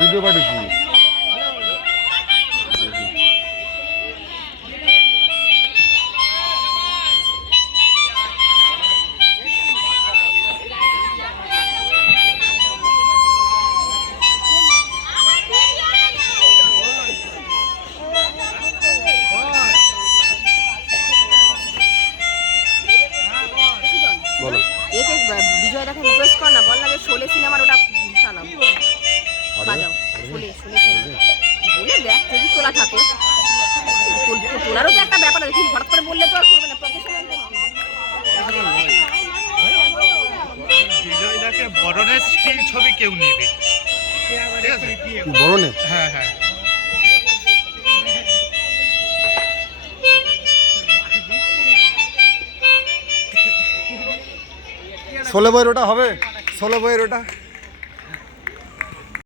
Video পাঠিয়েছি। বলো একে বিজয় দেখে রিকোয়েস্ট কর না, বল না যে শোলে সিনেমার ওটা চালাও, বাজাও শোলে শোলে বলে দেখ যদি তোলা থাকে। তোলারও তো একটা ব্যাপার আছে, তুমি হঠাৎ করে বললে তো আর করবে না, প্রফেশনাল তো হবে। বিজয় দাকে বরণের স্টিল ছবি কেউ নেবে, ঠিক আছে? বরণে হ্যাঁ হ্যাঁ। ষোলো বইয়ের ওটা হবে, ষোলো বইয়ের ওটা।